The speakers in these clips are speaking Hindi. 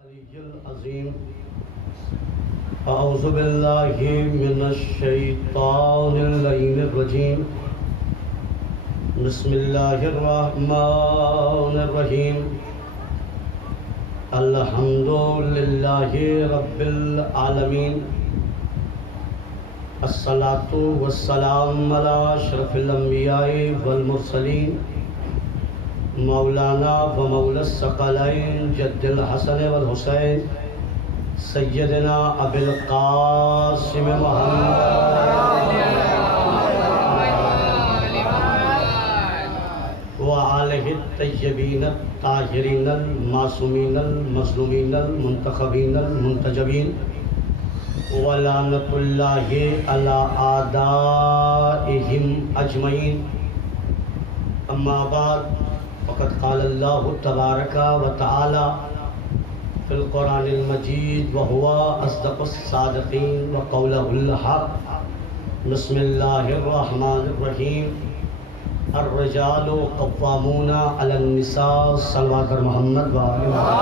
अज़ीम अऊज़ु बिल्लाहि मिनश शैतानिर रजीम बिस्मिल्लाहिर रहमानिर रहीम अल्हम्दुलिल्लाहि रब्बिल आलमीन अस्सलातु वस्सलाम अला अशरफिल अंबिया'i वल मुरसलीन मौलाना व मौला सकलैन जद्दिल हसन वल हुसैन सय्यदना अबिल कासिम मुहम्मद व आलिहि तय्यबीन ताहिरीन मासूमीन मज़लूमीन मुंतखबीन मुंतजबीन व लानतुल्लाहि अला आदाइहिम अजमईन। अम्मा बाद फ़क़द क़ाल अल्लाहु तबारका व तआला फ़िल क़ुरानिल मजीद व हुवा अस्दक़ुस सादिक़ीन व क़ौलुहुल हक़। बिस्मिल्लाहिर रहमानिर रहीम अर्रिजालु क़व्वामूना अलन निसा। सल्लल्लाहु अलैहि मुहम्मद व आले मुहम्मद।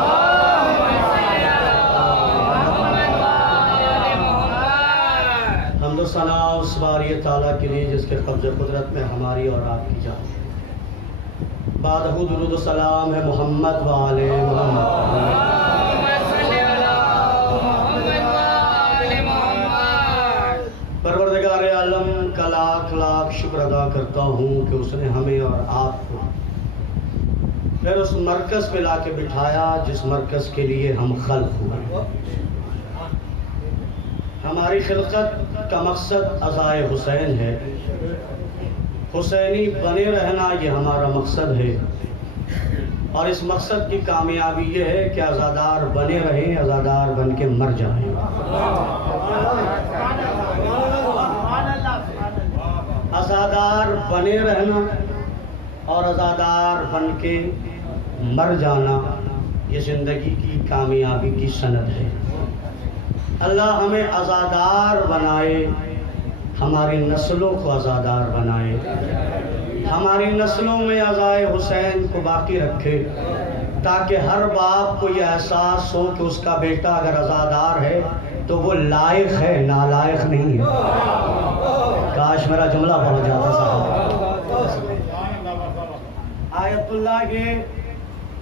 हम्द व सना उस बारी ताला के लिए जिसके कब्ज़े क़ुदरत में हमारी और आपकी जान। बादहु दुरूद व सलाम है मोहम्मद व आले मोहम्मद। परवरदिगार आलम का लाख लाख शुक्र अदा करता हूँ कि उसने हमें और आपको फिर उस मरकज़ पे ला के बिठाया जिस मरकज़ के लिए हम खल्क़ हुए। हमारी खिलकत का मकसद अज़ाए हुसैन है, हुसैनी बने रहना ये हमारा मकसद है। और इस मकसद की कामयाबी ये है कि आज़ादार बने रहें, आज़ादार बन के मर जाएं। आज़ादार बने रहना और आज़ादार बन के मर जाना ये ज़िंदगी की कामयाबी की सनद है। अल्लाह हमें आज़ादार बनाए, हमारी नस्लों को आज़ादार बनाए, हमारी नस्लों में अज़ाए हुसैन को बाकी रखे, ताकि हर बाप को यह एहसास हो कि उसका बेटा अगर आज़ादार है तो वो लायक है, नालायक नहीं है। काश मेरा जुमला पहुंच जाता साहब। आयतुल्लाह के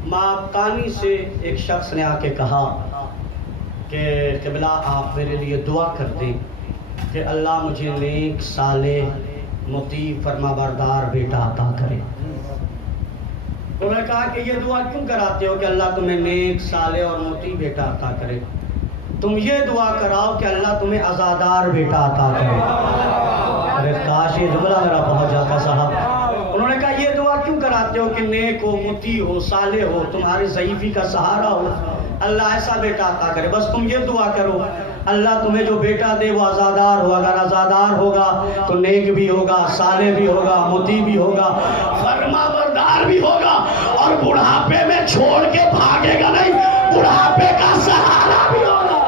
माकानी से एक शख्स ने आके कहा कि क़िबला आप मेरे लिए दुआ कर दें कि अल्लाह मुझे नेक साले मुती फरमाबरदार बेटा अता करे। उन्होंने कहा कि ये दुआ क्यों कराते हो कि अल्लाह तुम्हें नेक साले और मुती बेटा अता करे? तुम ये दुआ कराओ कि अल्लाह तुम्हें आज़ादार बेटा अता करे। अरे काश ये जुमला मेरा पहुंच जाता साहब। उन्होंने कहा ये दुआ क्यों कराते हो कि नेक हो, मुती हो, साले हो, तुम्हारी ज़ईफ़ी का सहारा हो, अल्लाह ऐसा बेटा अता करे। बस तुम ये दुआ करो अल्लाह तुम्हें जो बेटा दे वो आज़ादार हो। अगर आज़ादार होगा तो नेक भी होगा, साले भी होगा, मुती भी होगा, फरमाबरदार भी होगा और बुढ़ापे में छोड़ के भागेगा नहीं, बुढ़ापे का सहारा भी होगा।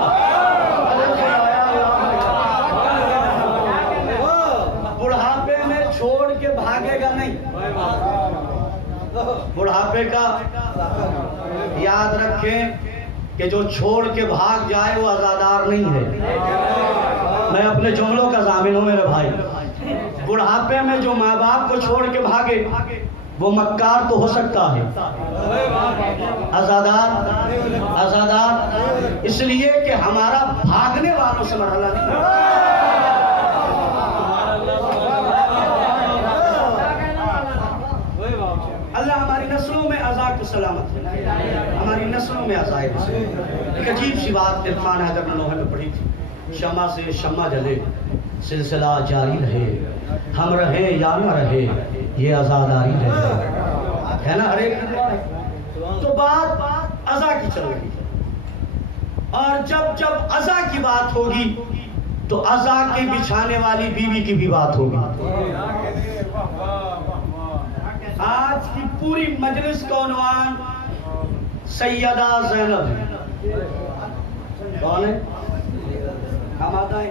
बुढ़ापे में छोड़ के भागेगा नहीं, बुढ़ापे का याद रखें कि जो छोड़ के भाग जाए वो आज़ादार नहीं है। मैं अपने जुमलों का ज़ामिन हूँ मेरे भाई। बुढ़ापे में जो माँ बाप को छोड़ के भागे वो मक्कार तो हो सकता है, आज़ादार आज़ादार इसलिए कि हमारा भागने वालों से मरहला नहीं। अल्लाह हमारी नस्लों में आज़ा को सलामत है, हमारी नस्लों में आज़ाए हुसैन। एक अजीब सी बात इरफान हैदर ने लोहे में पढ़ी थी, शमा से शमा जले सिलसिला जारी रहे, हम रहे या न रहे ये आज़ादारी रहे, है ना? हर एक तो बात अज़ा की चल रही है। और जब जब अज़ा की बात होगी तो अज़ा के बिछाने वाली बीवी की भी बात होगी। आज की पूरी मजलिस का उन्वान सैयदा ज़ैनब है। कौन है? हम आता है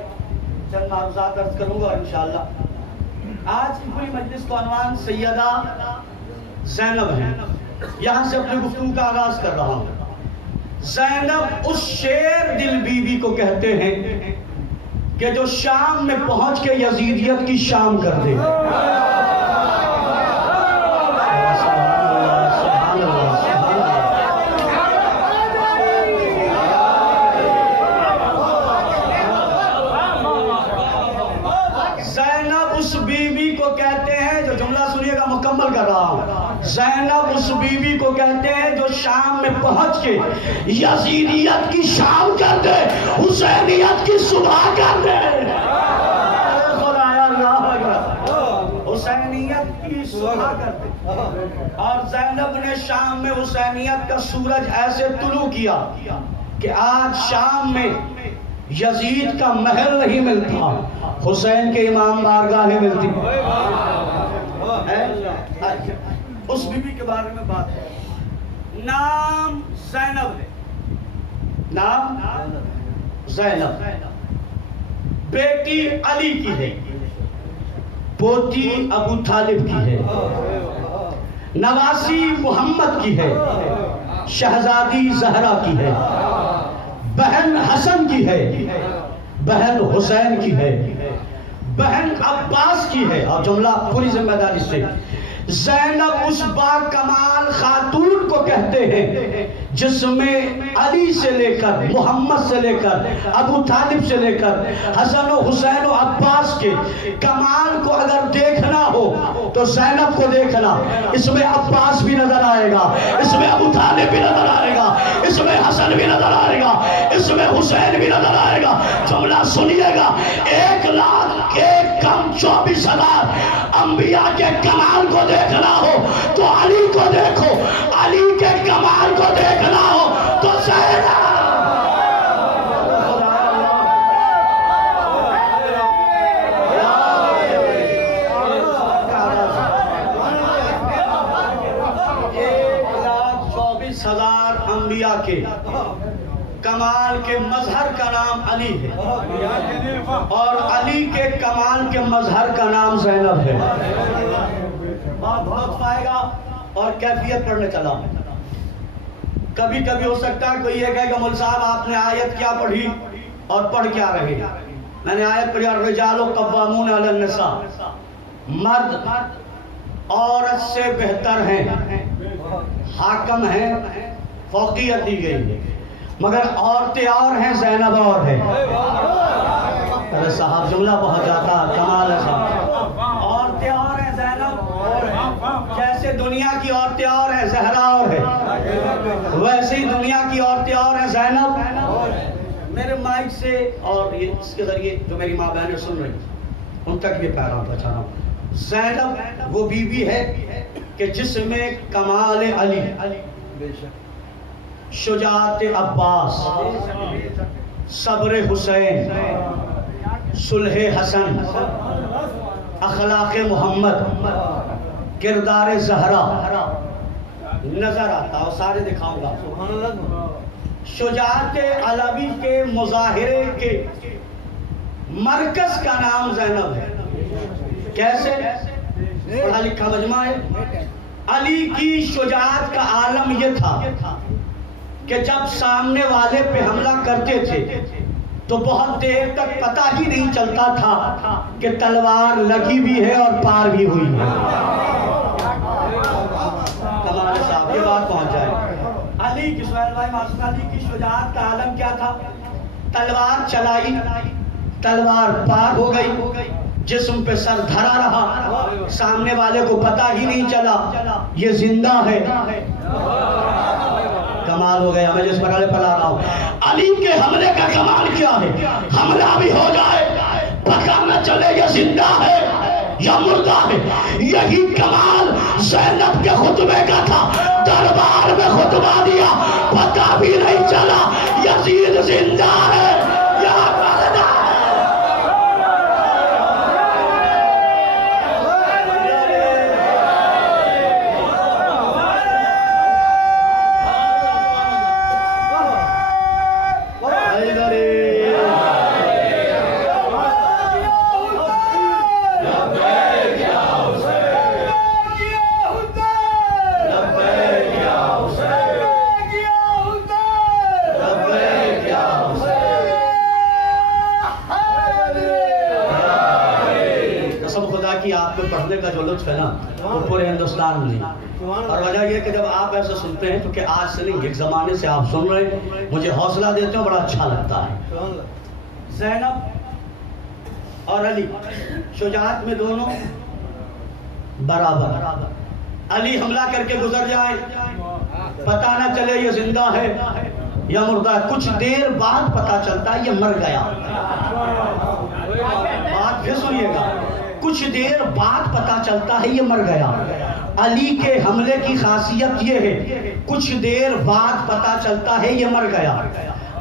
चंद मारूज़ात अर्ज करूंगा इंशाअल्लाह। आज की पूरी मजलिस का उन्वान सैयदा ज़ैनब है। यहाँ से अपनी गुफ्तगू का आगाज कर रहा हूँ। ज़ैनब उस शेर दिल बीवी को कहते हैं कि जो शाम में पहुंच के यजीदियत की शाम कर दे। ज़ैनब उस बीवी को कहते हैं, जो जुमला सुनिएगा मुकम्मल कर रहा हूं, ज़ैनब उस बीवी को कहते हैं जो शाम में पहुंच के यजीदियत की शाम कर दे, हुसैनियत की सुबह कर दे। हुसैनियत की सुबह कर दे। और ज़ैनब ने शाम में हुसैनियत का सूरज ऐसे तुलू किया कि आज शाम में यजीद का महल नहीं मिलता, हुसैन के इमाम बारगाहें मिलती है। उस बीवी के बारे में बात है। नाम ज़ैनब है, नाम ज़ैनब, बेटी अली की है, पोती अबू तालिब की है, नवासी मोहम्मद की है, शहजादी जहरा की है, बहन हसन की है, बहन हुसैन की है, बहन अब्बास की है। और जुमला पूरी जिम्मेदारी से, ज़ैनब उस बाकमाल खातून को कहते हैं जिसमें अली से लेकर, मोहम्मद से लेकर, अबू तालिब से लेकर, हसन और हुसैन और अब्बास के कमाल को अगर देखना हो तो ज़ैनब को देखना। इसमें अब्बास भी नजर आएगा, इसमें अबू तालिब भी नजर आएगा, इसमें हसन भी नजर आएगा, इसमें हुसैन भी नजर आएगा। जुमला सुनिएगा, 1,00,000 के कम 24,000 अंबिया के कमाल को देखना हो तो अली को देखो, अली के कमाल को देखना हो तो ज़ैनब। अंबिया के कमाल के मजहर का नाम अली है और अली के कमाल के मजहर का नाम ज़ैनब है। बहुत पाएगा और कैफियत पढ़ने चला। कभी कभी हो सकता है कोई ये कहेगा मौलवी साहब आपने आयत क्या पढ़ी और पढ़ क्या रहे। मैंने आयत पढ़ी और रिजालो कव्वामून अलन निसा, मर्द औरत से बेहतर हैं, हाकम हैं, फौकियत दी गई, मगर औरतें और हैं, ज़ैनब और है। अरे साहब जुमला बहुत जाता, कमाल है साहब। औरतें और हैं, ज़ैनब और है। जैसे दुनिया की औरतें और हैं, ज़हरा और है, वैसे ही दुनिया की औरतें और हैं, ज़ैनब। मेरे माइक से और ये इसके जरिए जो मेरी माँ बहनें सुन रही उन तक ये पैगाम पहुँचा रहा हूँ। ज़ैनब वो बीवी है कि जिसमें कमाल अली, शुजात अब्बास, सब्र हुसैन, सुलह हसन, अखलाक मोहम्मद, किरदार जहरा नजर आता और सारे दिखाऊंगा। शुजात अलवी के मुजाहिरे के मरकज का नाम ज़ैनब है। कैसे? पढ़ा लिखा मजमा है। अली की शुजात का आलम यह था कि जब सामने वाले पे हमला करते थे तो बहुत देर तक पता ही नहीं चलता था कि तलवार लगी भी है और पार भी हुई है। कमाल साहब ये बात पहुंच जाए। अली की, सुहेल भाई मासूम, अली की शुजात का आलम क्या था? तलवार चलाई, तलवार पार हो गई, जिस्म पे सर धरा रहा, सामने वाले को पता ही नहीं चला ये जिंदा है। कमाल हो गया। मैं जिस पर पढ़ा रहा हूँ, अली के हमले का कमाल क्या है? हमला भी हो जाए, पता न चले ये जिंदा है या मुर्दा है। यही कमाल ज़ैनब के खुतबे का था। दरबार में खुतबा दिया, पता भी नहीं चला यजीद जिंदा है या मरदा है। हिंदुस्तान में। और वजह यह कि जब आप ऐसे सुनते हैं तो कि आज से नहीं, एक ज़माने से आप सुन रहे हैं, मुझे हौसला देते हो, बड़ा अच्छा लगता है। ज़ैनब और अली शुजाअत में दोनों बराबर। अली हमला करके गुजर जाए, पता ना चले ये जिंदा है या मुर्दा है। कुछ देर बाद पता चलता है ये मर गया। बात फिर सुनिएगा, कुछ देर बाद पता चलता है ये मर गया। अली के हमले की खासियत ये है, कुछ देर बाद पता चलता है ये मर गया।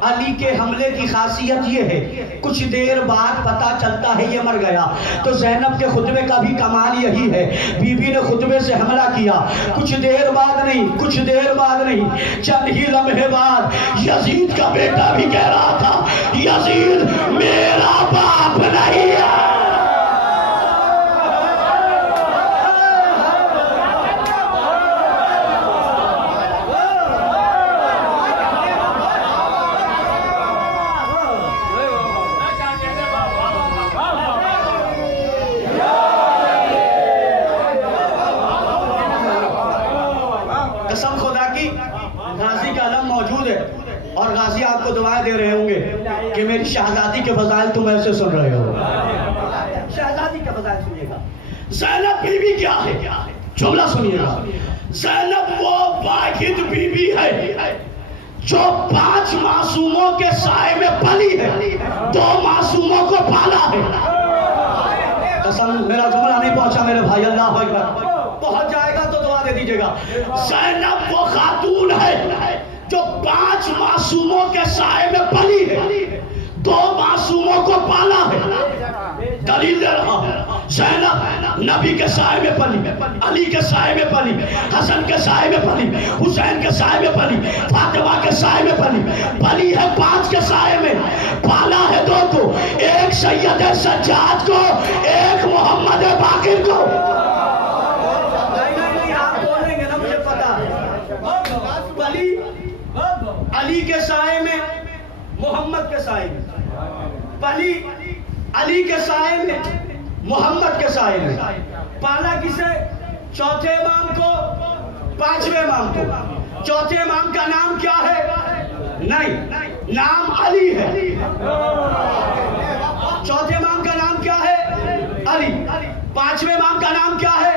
अली के हमले की खासियत ये है, कुछ देर बाद पता चलता है ये मर गया। तो ज़ैनब के खुतबे का भी कमाल यही है, बीबी ने खुतबे से हमला किया, कुछ देर बाद नहीं, कुछ देर बाद नहीं, चंद ही लम्हे बाद यजीद का बेटा भी कह रहा था, यजीद मेरा बाप नहीं है। कसम खुदा की, गाजी का अलम मौजूद है और गाजी आपको दुआएं दे रहे होंगे कि मेरी शहजादी के फजाइल तुम ऐसे सुन रहे हो। शहजादी के फजाइल सुनिएगा। ज़ैनब बीवी क्या है? जुमला सुनिएगा। ज़ैनब वो वाहिद बीवी है जो 5 मासूमों के साए में पली है, 2 मासूमों को पाला है। कसम, मेरा जुमला नहीं पहुंचा मेरे भाई, अल्लाह अकबर। पहुंच जाएगा तो दुआ दे दीजिएगा। ज़ैनब वो खातून है जो 5 मासूमों के साए में पली है, 2 मासूमों को पाला है। दलील दे रहा हूं, ज़ैनब नबी के साए में पली, अली के साए में पली, हसन के साए में पली, हुसैन के साए में पली, फातिमा के साए में पली। पली है 5 के साए में, पाला है 2 को, एक सैयद सज्जाद को, एक मोहम्मद बाकिर को। अली के साए में, मोहम्मद के साए में, पली अली के साए में, मोहम्मद के साए में। पाला किसे? चौथे इमाम को, 5वें इमाम को। चौथे इमाम का नाम क्या है? नहीं, नाम अली है। चौथे इमाम का नाम क्या है? अली। 5वें इमाम का नाम क्या है?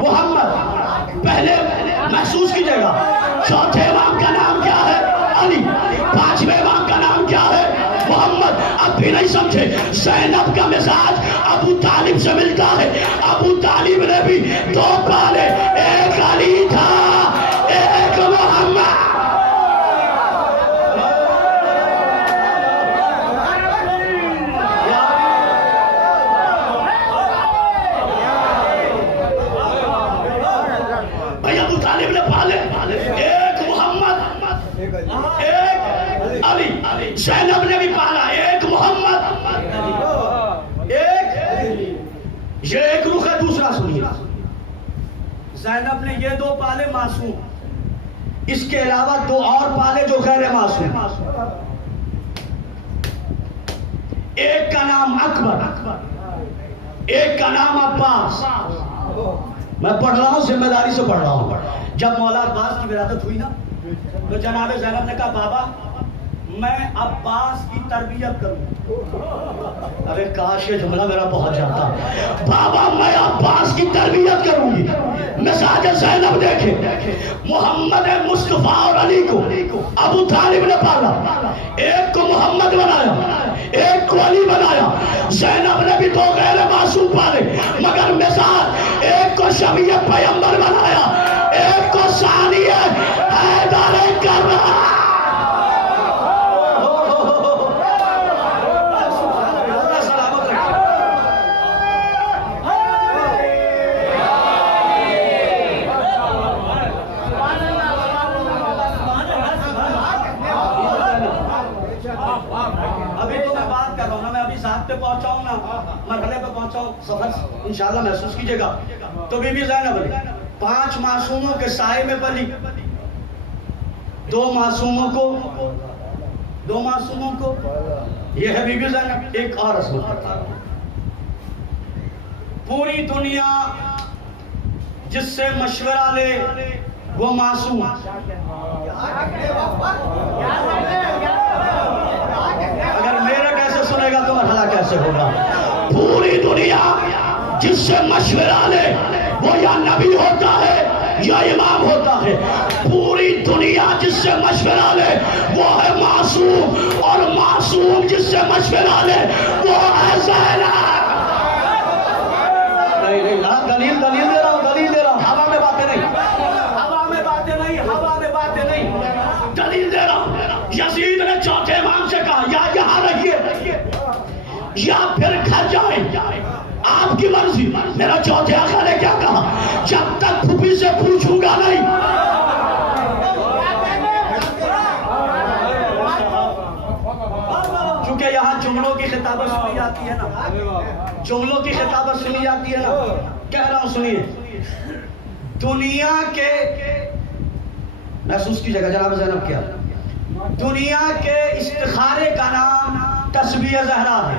मोहम्मद। पहले महसूस कीजिएगा, चौथे इमाम का नाम क्या है? अली। 5वें इमाम का नाम क्या है? मोहम्मद। अब भी नहीं समझे, ज़ैनब का मिजाज अबू तालिब से मिलता है। अबू तालिब ने भी 2 पाले, एक अली था, एक मोहम्मद। भाई अबू तालिब ने पाले, एक मोहम्मद, एक अली। ज़ैनब ने भी पाला, एक मोहम्मद, एक ये एक रुख है। दूसरा सुनिए, ज़ैनब ने ये 2 पाले मासूम, इसके अलावा 2 और पाले जो गैर मासूम। एक का नाम अकबर, एक का नाम अब्बास। मैं पढ़ रहा हूं, जिम्मेदारी से पढ़ रहा हूं। जब मौला अब्बास की विरासत हुई ना, तो जनाब ज़ैनब ने कहा, बाबा मैं अब्बास की तरबियत करूं। अरे काश ये जुमला मेरा पहुंच जाता। बाबा मैं अब्बास की तरबियत करूंगी। मिजाज ज़ैनब देखे, मोहम्मद मुस्तफा और अली को अबू तालिब ने पाला, एक को मोहम्मद बनाया, एक को अली बनाया। ज़ैनब ने भी 2 गैर मासूम पाले, मगर मिजाज एक को शबीह पैगंबर बनाया, एक को सानिया हैदर कर रहा। पे पहुंचाऊं ना, मरहले पे पहुंचाऊं, सफर इंशाल्लाह महसूस कीजिएगा। तो बीबी ज़ैनब ने 5 मासूमों के साए में पली, 2 मासूमों को ये है बीबी ज़ैनब। एक और रसूल, पूरी दुनिया जिससे मशवरा ले वो मासूम। अगर मेरा कैसे सुनेगा तो मरहला कैसे होगा? पूरी दुनिया जिससे मशवरा ले वो या नबी होता है या इमाम होता है। पूरी दुनिया जिससे मशवरा ले वो है मासूम, और मासूम जिससे मशवरा ले वो है ज़ैनब। नहीं, दलील दे रहा हूँ, हवा में बातें नहीं, दलील दे रहा हूँ। यजीद ने चौथे इमाम से कहा या यहाँ रहिए या फिर घर जाए, आपकी मर्जी। मेरा चौथे आका ने क्या कहा? जब तक फूफी से पूछूंगा नहीं। क्योंकि यहाँ जुमलों की खिताबत सुनी जाती है ना, जुमलों की खिताबत सुनी जाती है ना। कह रहा हूं सुनिए, दुनिया के महसूस की जगह जनाब ज़ैनब क्या, दुनिया के इस्तिखारे का नाम तस्बीह ज़हरा है।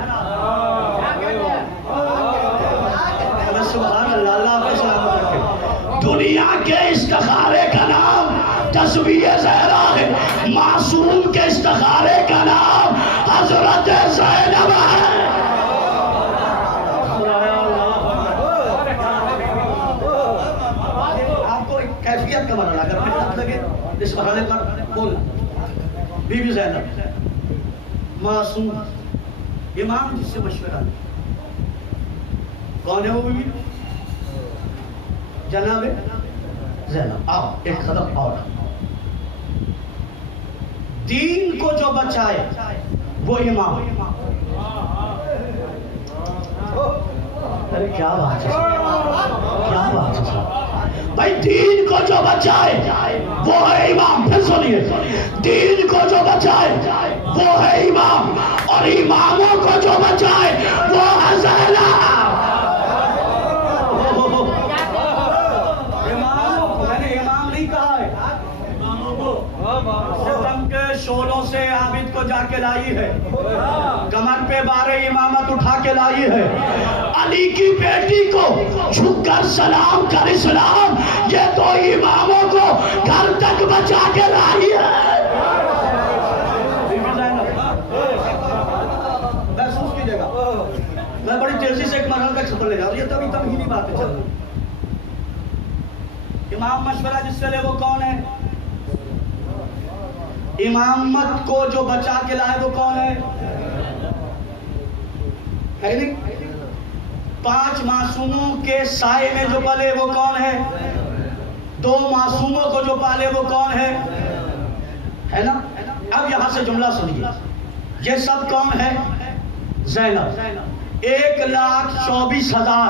सुभान अल्लाह, अल्लाह आपको सलामत रखे। दुनिया के इस्तिखारे का नाम तस्बीह ज़हरा है। मासूम के इस्तिखारे का नाम हज़रत ज़ैनब है। आपको एक कैफियत का मरहला अगर फिर लगे इस मरहले पर बोल, बीबी ज़ैनब मासूम, इमाम जिससे मशवरा। कौन है वो बीबी? जनाब ज़ैनब। आओ एक कदम और। दीन को जो बचाए वो इमाम। अरे क्या बात है, क्या बात है भाई। दीन को जो बचाए वो है इमाम। फिर सुनिए, दीन को जो बचाए वो है इमाम, और इमामों को जो बचाए वो है ज़ैनब। मैंने इमाम नहीं कहा है, शोलों से आबिद को जाके लाई है, कमर पे बारे इमामत उठा के लाई है। अली की बेटी को झुककर सलाम कर इस्लाम, ये तो इमामों को घर तक बचा के लाई है। महसूस कीजिएगा, मैं बड़ी तेजी से एक मरहल तक सफर ले जा रही है, तभी तब ही नहीं बातें चल रही। इमाम मशवरा जिससे ले वो कौन है? इमामत को जो बचा के लाए वो कौन है? नहीं? 5 मासूमों के साए में जो पले वो कौन है? 2 मासूमों को जो पाले वो कौन है ना? अब यहां से जुमला सुनिए, ये सब कौन है? ज़ैनब। 1,24,000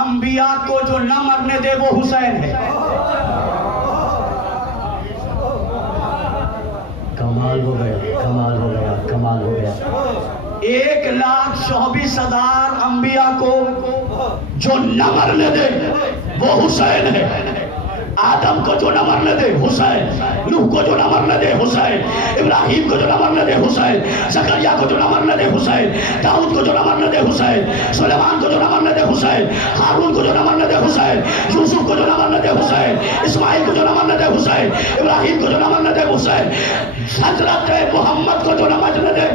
अंबिया को जो न मरने दे वो हुसैन है। कमाल हो गया, कमाल हो गया, कमाल हो गया। 1,24,000 अंबिया को जो न मरने दे वो हुसैन है। आदम को जो न मरने दे हुसैन, नूह को जो न मरने दे हुसैन, इब्राहिम को जो न मरने दे हुसैन, ज़करिया को जो न मरने दे हुसैन, दाऊद को जो न मरने दे हुसैन, सुलेमान को जो न मरने दे हुसैन, हारून को जो न मरने दे हुसैन, यूसुफ को जो न मरने दे हुसैन, इस्माइल को जो न मरने दे हुसैन, इब्राहिम को जो न मरने दे हुसैन, हज़रत मोहम्मद को जो न मरने दे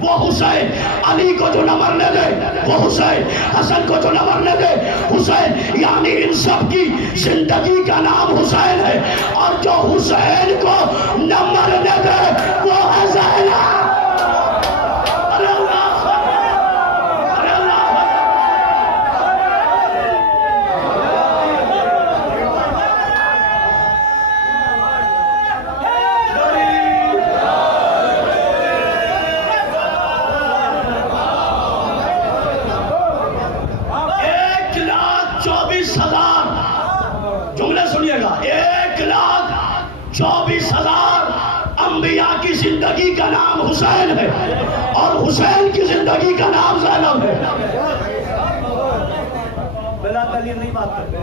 वो हुसैन, अली को जो न मरने दे वो हुसैन, हसन को जो न मरने दे हुसैन। यानी इन सब की जिंदगी का नाम हुसैन है, और जो हुसैन को न मरने दे वो है ज़ैनब। जुमले सुनिएगा, 1,24,000 अंबिया की जिंदगी का नाम हुसैन है, और हुसैन की जिंदगी का नाम ज़ैनब है। बिला दलील नहीं बात करते।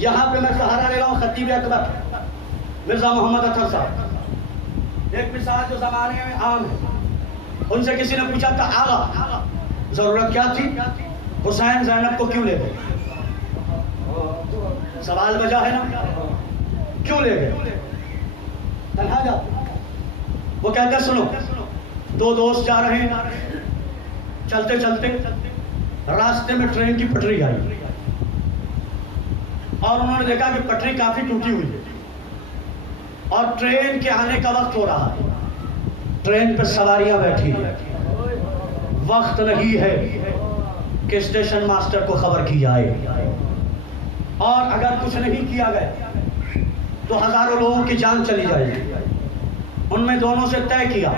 यहाँ पे मैं सहारा ले रहा हूँ खतीब अकबर मिर्जा मोहम्मद अतर साहब। एक मिसाल जो जमाने में आम है, उनसे किसी ने पूछा था आगा जरूरत क्या थी, हुसैन ज़ैनब को क्यों ले गए? सवाल वजह है ना, क्यों ले गए? तन्हा जा। वो कहते सुनो, दो दोस्त जा रहे हैं, चलते चलते रास्ते में ट्रेन की पटरी आई और उन्होंने देखा कि पटरी काफी टूटी हुई है और ट्रेन के आने का वक्त हो रहा है। ट्रेन पर सवारियां बैठी हैं, वक्त नहीं है कि स्टेशन मास्टर को खबर की जाए, और अगर कुछ नहीं किया गया तो हजारों लोगों की जान चली जाएगी। उनमें दोनों से तय किया,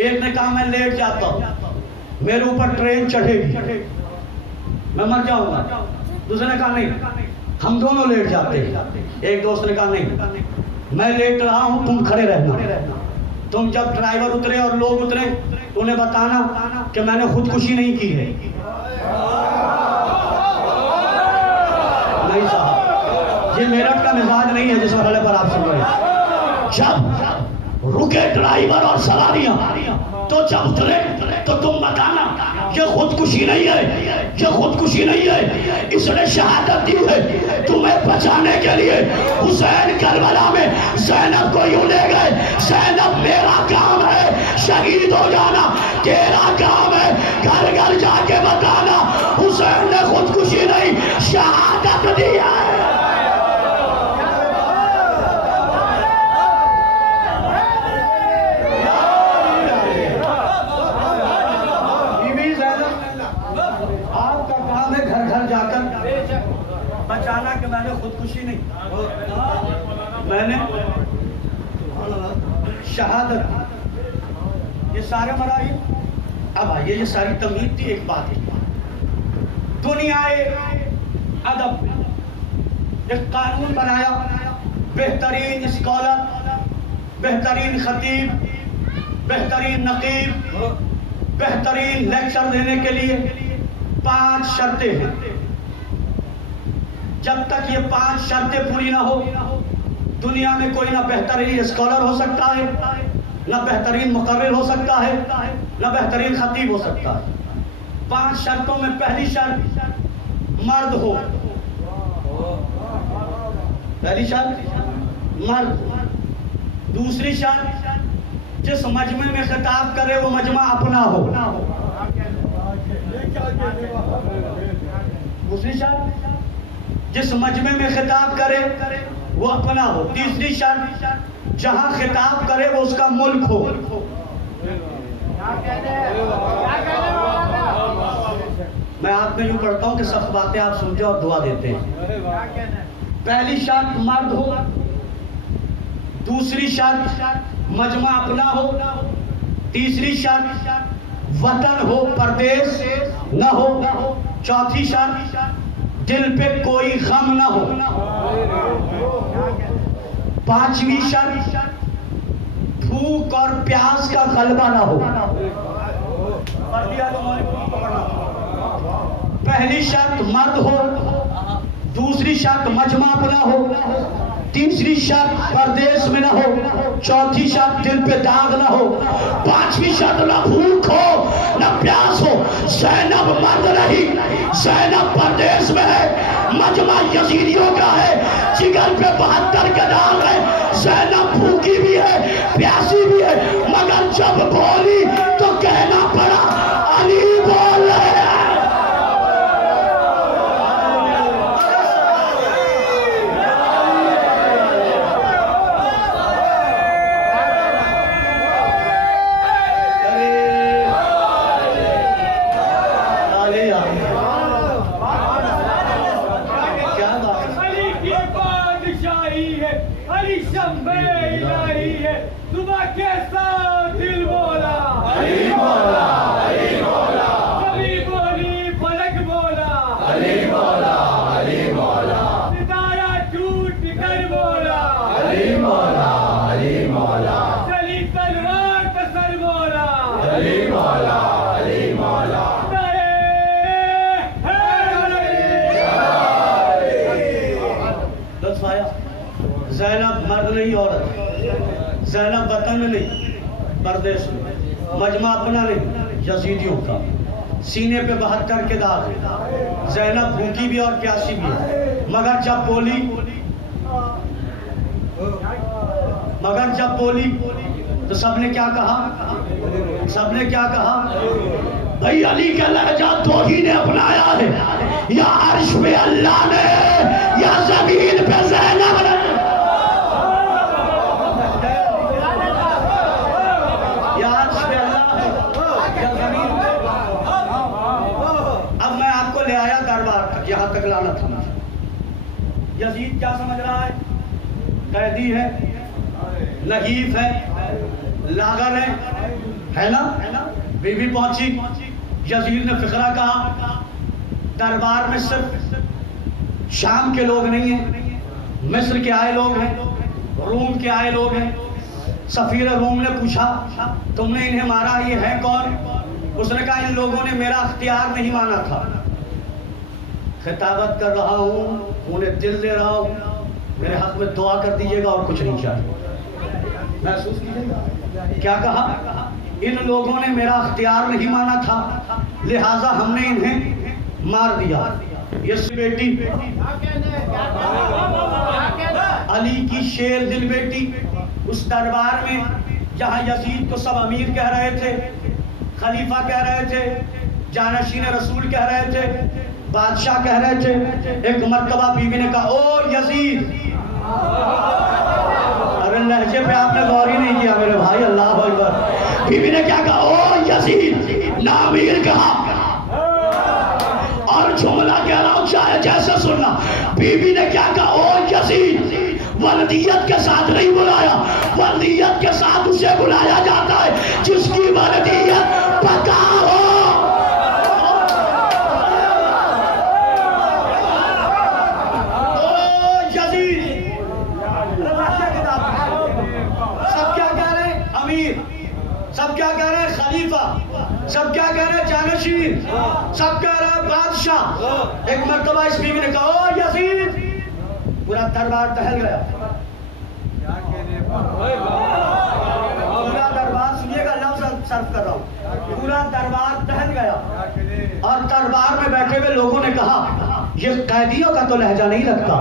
एक ने कहा मैं लेट जाता हूं, मेरे ऊपर ट्रेन चढ़ेगी, मैं मर जाऊंगा। दूसरे ने कहा नहीं, हम दोनों लेट जाते हैं। एक दोस्त ने कहा नहीं, मैं लेट रहा हूं, तुम खड़े रहना। तुम जब ड्राइवर उतरे और लोग उतरे तो उन्हें बताना कि मैंने खुदकुशी नहीं की है। नहीं साहब, ये मेरठ का मिजाज नहीं है जिस मसले पर आप सुन रहे हैं। जब रुके ड्राइवर और सवारियां तो जब उतरे तो तुम बताना ये खुदकुशी नहीं है, ये खुदकुशी नहीं है, इसने शहादत दी है। तुम्हें बचाने के लिए हुसैन करबला में ज़ैनब को यूं ले गए। ज़ैनब मेरा काम है शहीद हो जाना, तेरा काम है घर घर जाके बताना हुसैन ने खुदकुशी नहीं शहादत दी है। बचाना कि मैंने खुदकुशी नहीं, मैंने शहादत। ये सारे मराहिल। अब आइए, ये सारी तमहीद थी। एक बात है, दुनियाए अदब में एक कानून बनाया, बेहतरीन स्कॉलर, बेहतरीन खतीब, बेहतरीन नकीब, बेहतरीन लेक्चर देने के लिए 5 शर्तें हैं। जब तक ये 5 शर्तें पूरी ना हो, दुनिया में कोई ना बेहतरीन स्कॉलर हो सकता है, ना बेहतरीन मुकर्रिर हो सकता है, ना बेहतरीन खतीब हो सकता है। 5 शर्तों में पहली शर्त मर्द हो। पहली शर्त मर्द। दूसरी शर्त जिस मजमे में खिताब करे वो मजमा अपना हो। दूसरी शर्त जिस मजमे में खिताब करे वो अपना हो। तीसरी शर्त जहां खिताब करे वो उसका मुल्क हो। मैं आप में यूं पढ़ता हूं कि सब बातें आप सुनते और दुआ देते हैं। पहली शर्त मर्द हो। दूसरी शर्त मजमा अपना हो। तीसरी शर्त वतन हो, परदेश न हो। चौथी शर्त दिल पे कोई गम न हो। 5वीं शर्त भूख और प्यास का गलबा न हो। पहली शर्त मर्द हो, दूसरी शर्त मजमा अपना हो, तीसरी शर्त परदेश में न हो, चौथी शर्त दिल पे दाग न हो, 5वीं शर्त न भूख हो न प्यास हो। ज़ैनब मर्द नहीं, ज़ैनब परदेश में है, मजमा यजीदियों का है, जिगर पे 72 का दाग है। ज़ैनब भूखी भी है, प्यासी भी है, मगर जब बोली तो कहना पड़ा अली बोल रहे हैं। ज़ैनब मर्द नहीं औरत, ज़ैनब वतन में नहीं परदेश में, मजमा अपना नहीं यजीदियों का, सीने पे 72 के दाग है। ज़ैनब भूखी भी और प्यासी भी है, मगर जब बोली तो सबने क्या कहा? सबने क्या कहा? भाई अली का लहजा तो ही ने अपनाया है, या अर्श पे अल्लाह ने, या जमीन पे ज़ैनब ने। या अर्श पे अल्लाह है, या जमीन पे। अब मैं आपको ले आया दरबार तक, यहाँ तक लाना था। यजीद क्या समझ रहा है? कैदी है, नहीफ है, लागर है ना? बीवी पहुंची, यजीद ने फिक्रा कहा, दरबार में सिर्फ शाम के लोग नहीं हैं, मिस्र के आए लोग हैं, रूम के आए लोग हैं। सफीर रूम ने पूछा, तुमने इन्हें मारा, ये है कौन? उसने कहा, इन लोगों ने मेरा अख्तियार नहीं माना था, खिताबत कर रहा हूँ, उन्हें दिल दे रहा हूँ, मेरे हक में दुआ कर दीजिएगा और कुछ नहीं चाहिए। महसूस कीजिएगा क्या कहा? इन लोगों ने मेरा अख्तियार नहीं माना था, लिहाजा हमने इन्हें मार दिया। ये बेटी अली की शेर दिल बेटी उस दरबार में जहाँ यजीद को सब अमीर कह रहे थे, खलीफा कह रहे थे, जानशीन रसूल कह रहे थे, बादशाह कह रहे थे, एक मर्तबा बीवी ने कहा, ओ यजीद। अरे लहजे पे आपने गौर ही नहीं किया मेरे भाई, अल्लाह अकबर। बीवी ने क्या कहा? ओ यजीद, ना अमीर कहा, और जुमला कह रहा हूं चाहे जैसे सुनना। बीवी ने क्या कहा? ओ यजीद, वल्दियत के साथ नहीं बुलाया, वल्दियत के साथ उसे बुलाया जाता है जिसकी वल्दियत पक्का हो। सब क्या कह रहे हैं? खलीफा। सब क्या कह रहे हैं? जानशीन। सब कह रहे हैं बादशाह। एक मर्तबा इस बीवी ने कहा, ओ यजीद। पूरा दरबार टहल गया। पूरा दरबार, सुनिएगा, लफ्ज़ सर्फ कर रहा हूँ, पूरा दरबार टहल गया और दरबार में बैठे हुए लोगों ने कहा, ये कैदियों का तो लहजा नहीं लगता।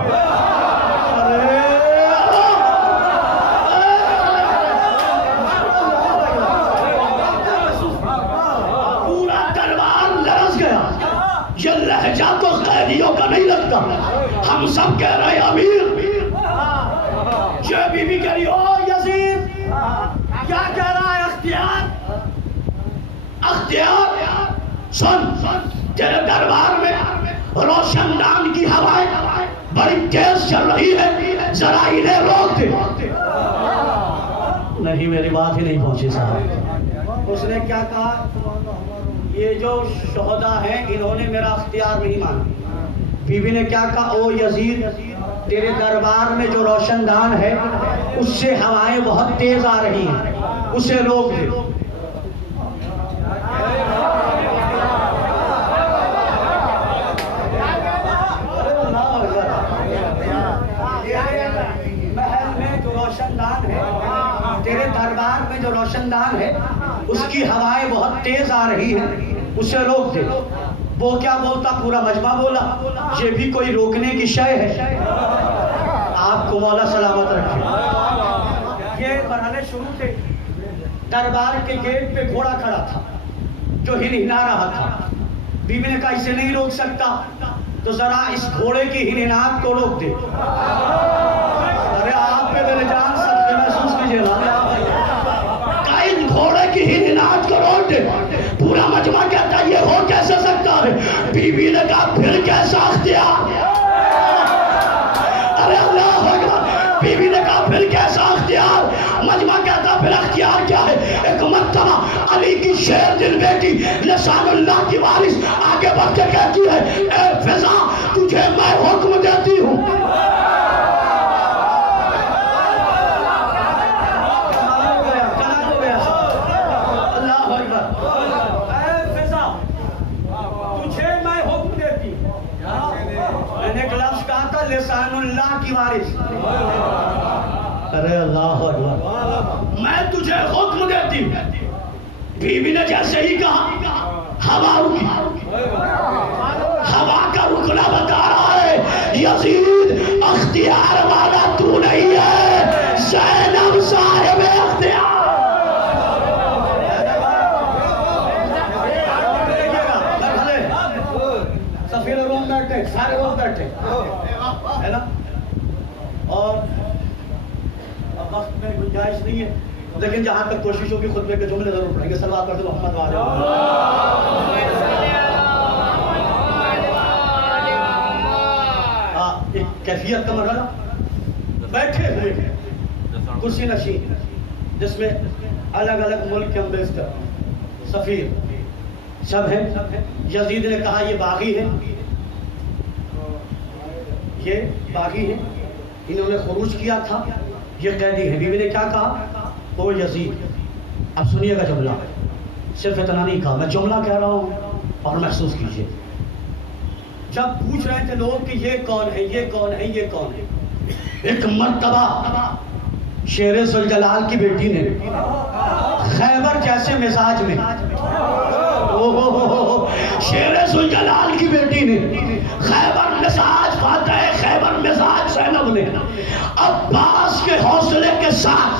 अरे ये लहजा तो कैदियों का नहीं लगता। हम सब कह रहे हैं अमीर। ये बीबी कह रही, ओ यजीद, क्या कह रहा है? अख्तियार, अख्तियार। सुन, तेरे दरबार में रोशनदान की हवाएं बड़ी तेज चल रही है, जरा इन्हें रोक दे। नहीं, मेरी बात ही नहीं पहुंची साहब। उसने क्या कहा? ये जो शोहदा हैं, इन्होंने मेरा अख्तियार नहीं माना। बीवी ने क्या कहा? ओ यजीद, तेरे दरबार में जो रोशनदान है उससे हवाएं बहुत तेज आ रही हैं, उसे रोक दे। महल में जो रोशनदान है, तेरे दरबार में जो रोशनदान है उसकी हवाएं बहुत तेज आ रही हैं, उसे रोक दे। वो क्या बोलता? पूरा मजमा बोला, ये भी कोई रोकने की शय है? आपको मौला सलामत रखे। ये मरहले शुरू थे। दरबार के गेट पे घोड़ा खड़ा था जो हिनहिना रहा था। बीवी ने कहा, इसे नहीं रोक सकता, तो जरा इस घोड़े की हिनहिनाहट को रोक दे। अरे आप पे मेरे जान सबसे महसूस कीजिएगा, घोड़े की हिनहिनाहट को रोक दे। पूरा मजमा कहता है, ये हो कैसे सकता है? बीवी ने कहा, फिर कैसा अख्तियार? अरे अल्लाह अकबर। बीवी ने कहा, फिर कैसा अख्तियार? मजमा कहता, फिर अख्तियार क्या है? एक मर्तबा अली की शेर दिल बेटी लिसानुल्लाह की वारिस आगे बढ़ के कहती है, ए फिजा, तुझे मैं हुक्म देती हूँ। लिसानुल्लाह की वारिस। अरे अल्लाह अकबर। मैं तुझे हुक्म देती हूँ। बीवी ने जैसे ही कहा, हवा रुकी। हवा का रुकना बता रहा है यजीद अख्तियार वाला तू नहीं है, ज़ैनब साहिब अख्तियार। सफीर रूम बैठे, सारे लोग बैठे है ना। और अब वक्त में गुंजाइश नहीं है, लेकिन जहां तक कोशिश होगी खुतबे के जुमले जरूर पढ़ेंगे। सल्लल्लाहु अलैहि मोहम्मद एक कैफियत का मरहला बैठे हुए कुर्सी नशीन, जिसमें अलग अलग मुल्क के अम्बेसडर, सफीर सब हैं। यजीद ने कहा ये बागी है, ये बागी है, इन्होंने खुरूज किया था, ये कैदी है। बीवी ने क्या कहा? ओ यजीद, अब सुनिएगा जुमला, सिर्फ इतना नहीं कहा, मैं जुमला कह रहा हूँ और महसूस कीजिए। जब पूछ रहे थे लोग कि ये कौन है, ये कौन है, ये कौन है, एक मर्तबा शेर सुलजलाल की बेटी ने खैबर जैसे मिजाज में, शेर सुलजलाल की बेटी ने खैबर मिजाज, फातह खैबर मिजाज ज़ैनब ने अब्बास के हौसले के साथ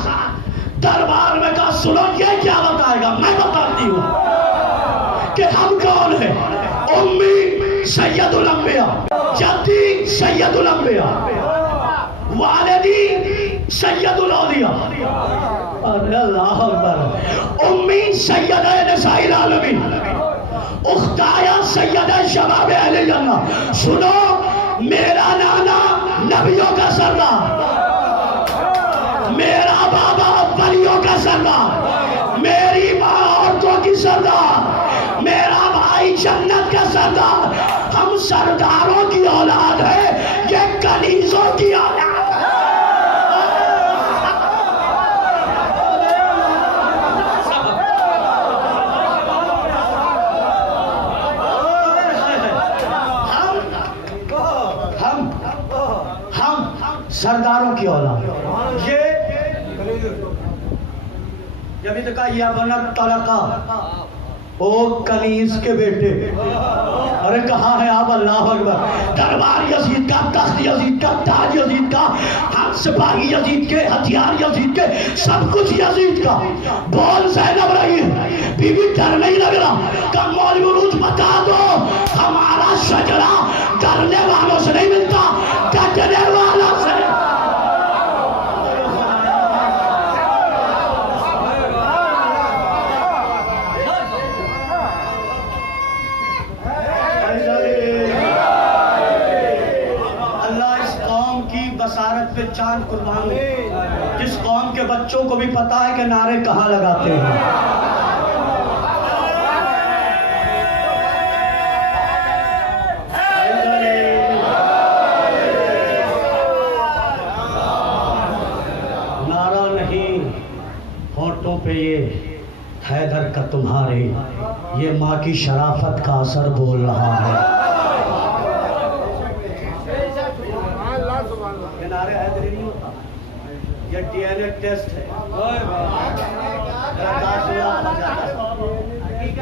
दरबार में कहा, सुनो ये क्या बताएगा, मैं बताती हूँ कि हम कौन है। उम्मी सैयदुल अंबिया, जद्दी सैयदुल अंबिया, वालिदी सैयदुल औलिया। अरे अल्लाह अकबर। उम्मी सैयद निसाइल आलमीन, उख्ताया सैयद शबाब अहले जन्नह। सुनो, मेरा नाना नबियों का सरदार, मेरा बाबा वलियों का सरदार, मेरी माँ औरतों की सरदार, मेरा भाई जन्नत का सरदार। हम सरदारों की औलाद है, ये कनीजों की औलाद सरदारों की औलाद। ये जब तो कहा या बना तलका, ओ कनीज के बेटे। अरे कहाँ है आप? अल्लाह अकबर। दरबार यजीद का, तख्त यजीद का, ताज यजीद का, हम सिपाही यजीद के, हथियार यजीद के, सब कुछ यजीद का। बोल ज़ैनब रही है, बीवी डर नहीं लग रहा? कब मौलवी रूज बता दो, हमारा शजरा डरने वालों से नहीं मिलता, डरने वालों से। बसारत पे चांद कुर्बान, जिस कौम के बच्चों को भी पता है कि नारे कहाँ लगाते हैं। नारा नहीं होठों पे ये हैदर का तुम्हारे, ये माँ की शराफत का असर बोल रहा है। नारे हैदरी नहीं होता, ये डीएनए टेस्ट है।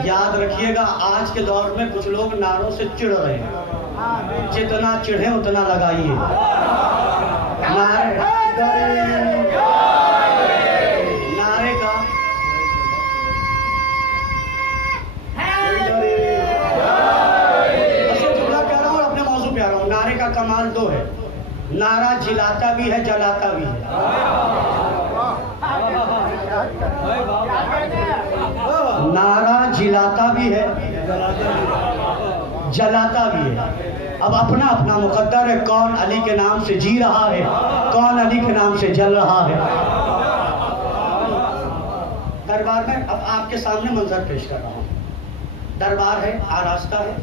याद रखिएगा, आज के दौर में कुछ लोग नारों से चिढ़ रहे हैं, जितना चिढ़े उतना लगाइए। नारे का जुमला कह रहा हूँ और अपने मौजू पे आ रहा हूँ। नारे का कमाल दो है, नारा जिलाता भी है, जलाता भी है। नारा जिलाता भी है, जलाता भी है। अब अपना अपना मुकद्दर है, कौन अली के नाम से जी रहा है, कौन अली के नाम से जल रहा है। दरबार में अब आपके सामने मंजर पेश कर रहा हूँ। दरबार है, आरास्ता है।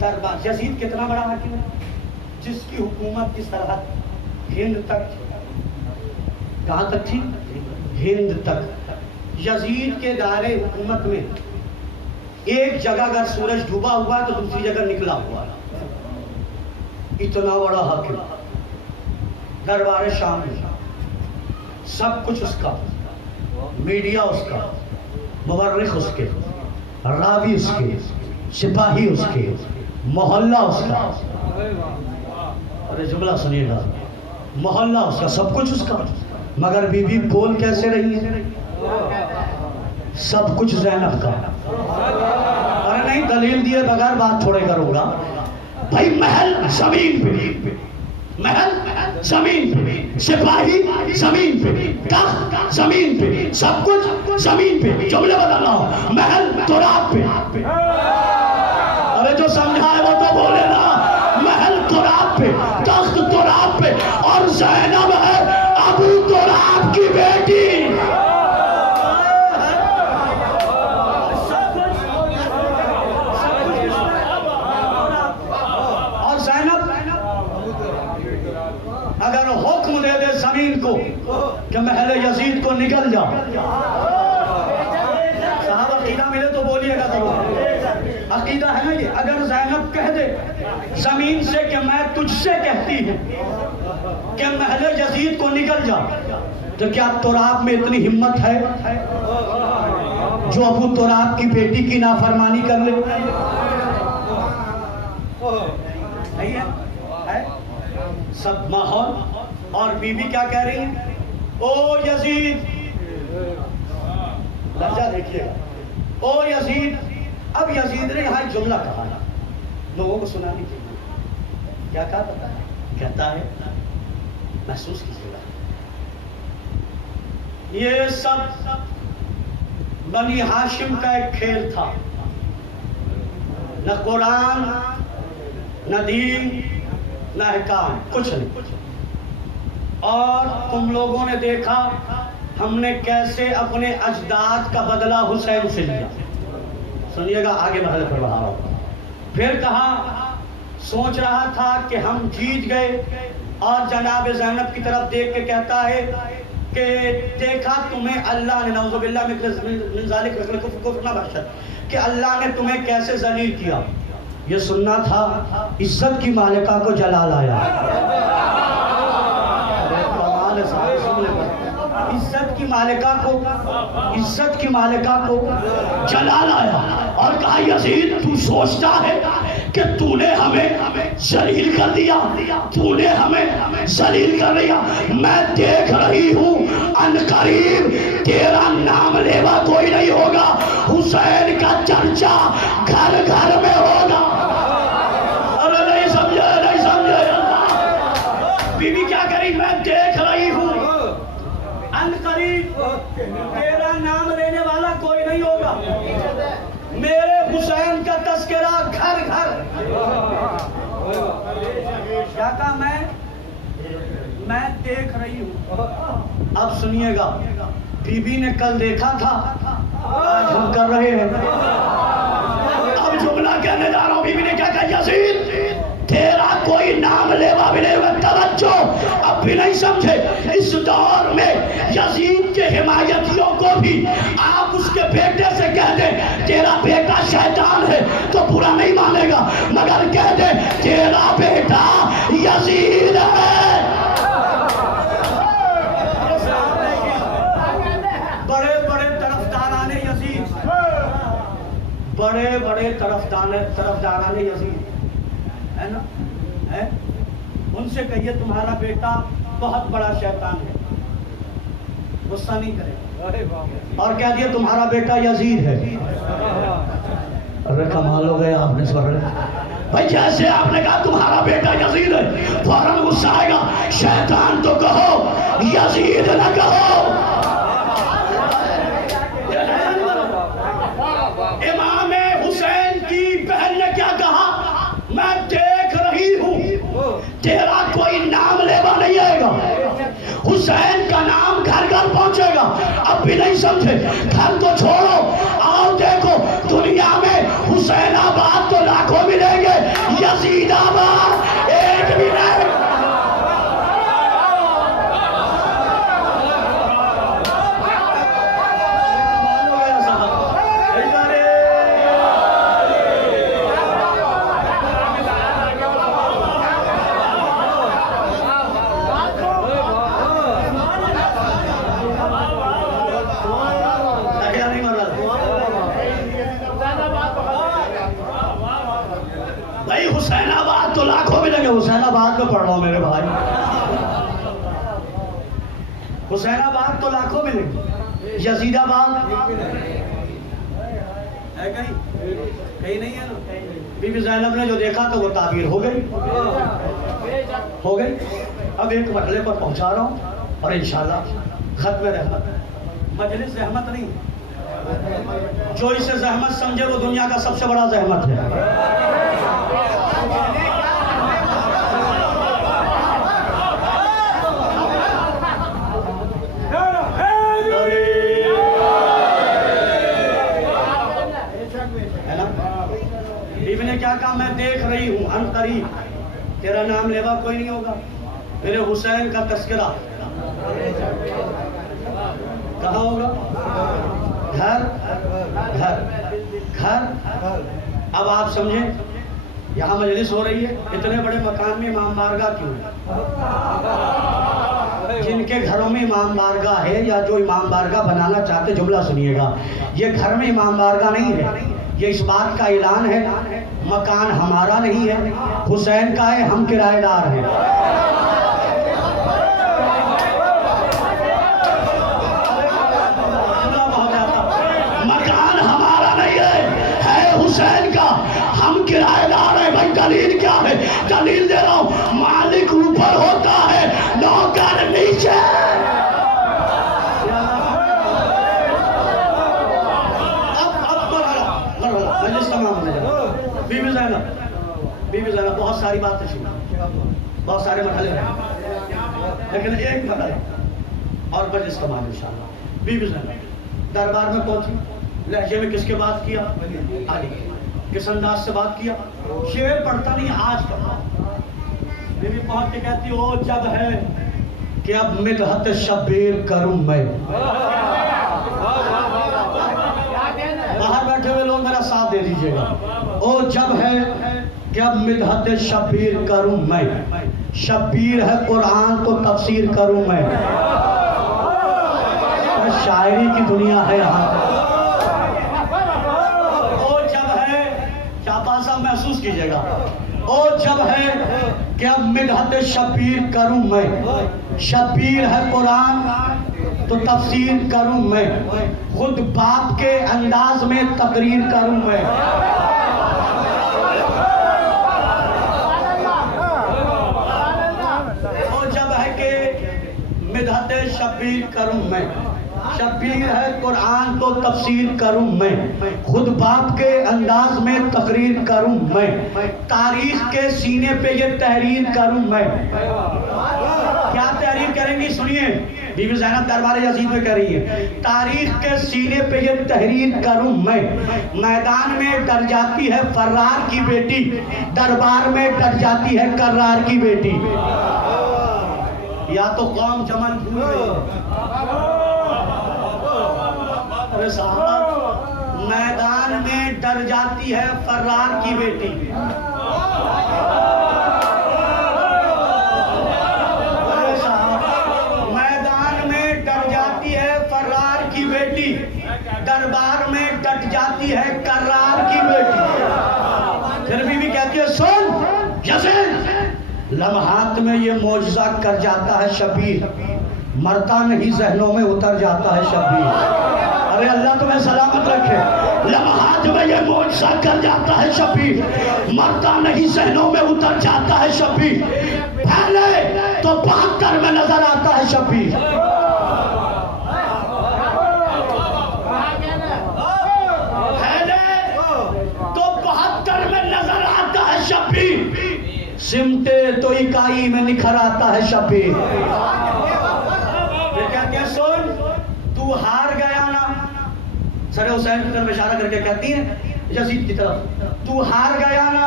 दरबार यजीद कितना बड़ा हाकिम है, जिसकी हुकूमत की सरहद हिंद तक, कहाँ तक थी? हिंद तक। यजीद के दायरे हुकूमत में एक जगह अगर सूरज डूबा हुआ तो दूसरी जगह निकला हुआ। इतना बड़ा हाकिम। दरबार शाम में सब कुछ उसका, मीडिया उसका, मुवर्रिख उसके, रावी उसके, सिपाही उसके, मोहल्ला उसका। अरे जुमला सुनिएगा, मोहल्ला उसका, सब कुछ उसका, मगर बीबी बोल कैसे रही है? सब कुछ ज़ैनब का। अरे नहीं, दलील दिए बगैर बात थोड़े करूंगा भाई। महल जमीन पे, महल जमीन पे, सिपाही जमीन पे, तख्त जमीन पे, सब कुछ जमीन पे। जुमले बता रहा हूं, महल तुराब पे। अरे जो समझा है वो तो बोले ना। महल तुराब पे, तख्त तुराब पे, और ज़ैनब है अबू तुराब की बेटी। और ज़ैनब अगर हुक्म दे दे जमीन को कि महल यजीद को निकल जा, साहब अकीदा मिले तो बोलिएगा जरूर। अकीदा है ना ये। अगर ज़ैनब कह दे जमीन से कि मैं तुझसे कहती हूँ कि महल यजीद को निकल जा, तो क्या तुराब में इतनी हिम्मत है जो अबू तुराब की बेटी की नाफरमानी कर ले? नहीं है? सब माहौल। और बीबी क्या कह रही है? ओ यजीद, लहजा देखिएगा, ओ यजीद। अब यजीद ने यहाँ जुमला कहा है, लोगों को सुनाने के लिए। क्या कहा पता है? कहता है, महसूस कीजिएगा, ये सब बनी हाशिम का एक खेल था। न कुरान, न दीन, न अहकाम, कुछ नहीं। और तुम लोगों ने देखा हमने कैसे अपने अजदाद का बदला हुसैन से लिया। सुनिएगा, आगे महल पर बढ़ा रहा हूं। फिर कहा, सोच रहा था कि हम जीत गए, और जनाब ज़ैनब की तरफ देख के कहता है कि देखा तुम्हें अल्लाह ने, नऊज़ुबिल्लाह मिन ज़ालिक कुफ्र न बख्शत, कि अल्लाह ने तुम्हें कैसे ज़लील किया। ये सुनना था, इज्जत की मालिका को जलाल आया। इज्जत की मालिका को जलाल आया और कहा, यजीद तू सोचता है कि तूने हमें जलील कर दिया, तूने हमें जलील कर दिया। मैं देख रही हूँ अनकरीब तेरा नाम लेवा कोई नहीं होगा, हुसैन का चर्चा घर घर में होगा। अरे नहीं समझे, नहीं समझे। बीबी क्या करी? मैं देख रही हूँ अनकरीब तेरा नाम लेने वाला कोई नहीं होगा, मेरे हुसैन का तस्करा घर घर। क्या कहा? मैं देख रही हूँ। अब सुनिएगा, बीबी ने कल देखा था, आज हम कर रहे हैं। अब जुमला कहने जा रहा हूँ। बीबी ने क्या कहा? यजीद तेरा कोई नाम लेवा भी नहीं हुआ। तवज्जो, अब भी नहीं समझे। इस दौर में यजीद के हिमायतियों को भी आप उसके बेटे से कह दे तेरा बेटा शैतान है तो बुरा नहीं मानेगा, मगर कह दे तेरा बेटा यजीद है। बड़े बड़े तरफदाराने यजीद, बड़े बड़े तरफदाराने यजीद है ना, है? उनसे कहिए तुम्हारा बेटा बहुत बड़ा शैतान है, गुस्सा नहीं करेगा। और क्या दिया? तुम्हारा बेटा यजीद है। अरे कमाल हो गए आपने स्वर भाई। जैसे आपने कहा तुम्हारा बेटा यजीद है, फौरन गुस्सा आएगा। शैतान तो कहो, यजीद न कहो। इमाम हुसैन की बहन ने क्या कहा? मैं देख रही हूँ तेरा कोई नाम लेवा नहीं आएगा, हुसैन का नाम घर घर पहुंचेगा। अब भी नहीं समझे? घर तो छोड़ो, आओ देखो दुनिया में हुसैनाबाद तो लाखों मिलेंगे, यजीदाबाद एक भी नहीं। हुसैनाबाद में पढ़ हुसैनाबाद तो लाखों मिलेंगे, यजीदाबाद है कहीं नहीं है ना। बीबी ज़ैनब ने जो देखा तो वो ताबीर हो गई। अब एक मरहले पर पहुंचा रहा हूँ और इंशाल्लाह खत्म रहमत, मजलिस रहमत नहीं, जो इसे जहमत समझे वो दुनिया का सबसे बड़ा जहमत है। है ना? बीवी ने क्या कहा, मैं देख रही हूँ अनकरीब तेरा नाम लेवा कोई नहीं होगा, मेरे हुसैन का तस्करा कहाँ होगा? घर घर घर। अब आप समझें, यहाँ मजलिस हो रही है, इतने बड़े मकान में इमाम बारगाह क्यों? जिनके घरों में इमाम बारगाह है या जो इमाम बारगाह बनाना चाहते, जुमला सुनिएगा, ये घर में इमाम बारगाह नहीं है, ये इस बात का ऐलान है मकान हमारा नहीं है, हुसैन का है, हम किराएदार हैं। मकान हमारा नहीं है हुसैन का, हम किराएदार हैं। भाई दलील क्या है? दलील दे रहा हूं, मालिक ऊपर होता है, नौकर नीचे। बीबी ज़ैनब बहुत सारी बातें सुनी, बहुत सारे मरहले हैं, लेकिन एक मरहला और मजलिस कमान इंशाअल्लाह। बीबी ज़ैनब दरबार में पहुंची, लहजे में किसके बात किया? अली। किस अंदाज से बात किया? शेर पढ़ता नहीं आज का। बीबी पहुंच के कहती, ओ जब है कि अब मिदहत शब्बीर करूं मैं। बाहर बैठे हुए लोग मेरा साथ दे दीजिएगा। ओ जब है कि अब मिदहत शब्बीर करूं मैं, शब्बीर है कुरान तो तफसीर करूं मैं। शायरी की दुनिया है यहाँ। ओ जब है, शाबाश महसूस कीजिएगा, ओ जब है कि अब मिदहत शब्बीर करूं मैं, शब्बीर है कुरान तो तफसीर करूं मैं, खुद बाप के अंदाज में तकरीर करूं मैं। ओ जब है कि मिदहत शब्बीर करूं मैं, शब्बीर है कुरान तो तफसीर करूं मैं, खुद बाप के अंदाज में तकरीर करूं मैं, तारीख के सीने पे ये तहरीर करूं मैं। क्या तहरीर करेंगी? सुनिए, बीबी ज़ैनब दरबार यजीद में कह रही है, तारीख के सीने पे ये तहरीर करूं मैं, मैदान में डर जाती है फर्रार की बेटी, दरबार में डर जाती है कर्रार की बेटी। या तो कौम जमन भूल गई, मैदान में डर जाती है फर्रार की बेटी। मैदान में डर जाती है फर्रार की बेटी, दरबार में डट जाती है कर्रार की बेटी। फिर बीवी कहती है, सुन यज़ीद, लम्हात में ये मौजज़ा कर जाता है शब्बीर, मरता नहीं ज़हनों में उतर जाता है शब्बीर। अरे अल्लाह तुम्हें सलामत रखे। लम्हात में ये मौजज़ा कर जाता है शब्बीर, मरता नहीं ज़हनों में उतर जाता है शब्बीर। पहले तो 72 में नजर आता है शब्बीर, पहले तो 72 में नजर आता है शब्बीर, सिमटे तो इकाई में निखर आता है शब्बीर। क्या सुन, तू हार गया ना, सरे हुसैन की तरफ इशारा करके कहती है यजीद की तरफ, तू हार गया ना,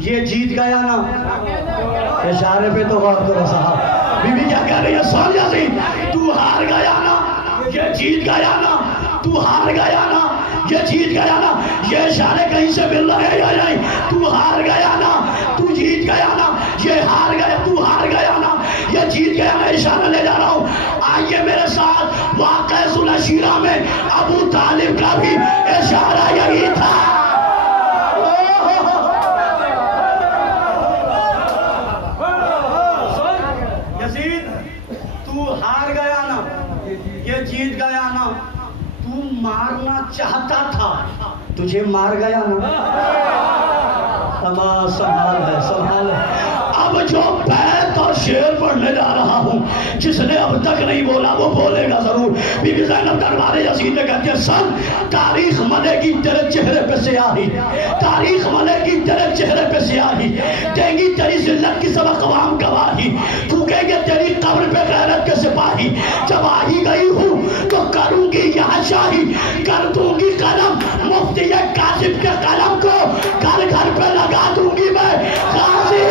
ये जीत गया ना। इशारे पे तो गौर करो साहब। बीबी क्या कह रही है? सुन यजीद, तू हार गया ना, ये जीत गया ना, तू हार गया ना, ये जीत गया ना। ये इशारे कहीं से मिल रहे हैं या नहीं? तू हार गया ना, तू जीत गया ना, ये हार गया, तू हार गया ना, ये जीत गया। मैं इशारा ले जा रहा हूँ, आइए मेरे साथ। वाक़या सुलशीरा में अबू तालिब का भी इशारा यही था। यजीद, तू हार गया ना, ये जीत गया ना, तू मारना चाहता था, तुझे मार गया ना। संभाल है, संभाल है। अब जो बैत और शेर पढ़ने जा रहा हूँ, जिसने अब तक नहीं बोला वो बोलेगा जरूर। बीबी ज़ैनब दरबारे यज़ीद में कहती है, सन तारीख मलेगी तेरे चेहरे पे स्याही, तारीख मलेगी तेरे चेहरे पे स्याही, देंगी तेरी जिल्लत की सब अक़वाम गवाही, फूकेंगे तेरी कब्र पे गैरत के सिपाही। जब आ ही गई हूँ तो करूंगी यहाँ शाही, कर दूंगी कलम मुफ्ती कासिम के कलम को, घर घर पे लगा दूंगी मैं गाजी।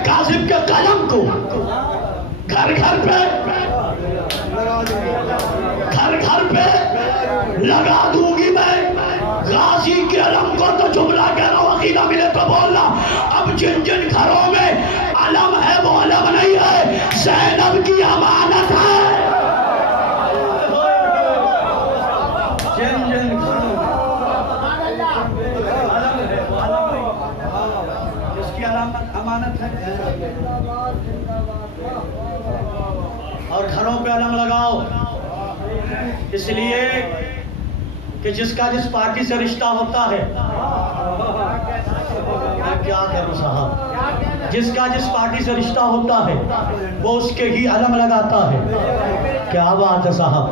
कासिम के कलम को घर घर पे लगा दूंगी मैं गाजी के अलम को। तो जुमला कह रहा हूँ, अकीदा मिले तो बोलना। अब जिन जिन घरों में अलम है वो अलम नहीं है, ज़ैनब की अमानत है। जिन जिन घरों जिसकी अमानत है, और घरों पे अलम लगाओ, इसलिए कि जिसका जिस पार्टी से रिश्ता होता है, मैं क्या करूं साहब, जिसका जिस पार्टी से रिश्ता होता है वो उसके ही अलम लगाता है। क्या बात है साहब,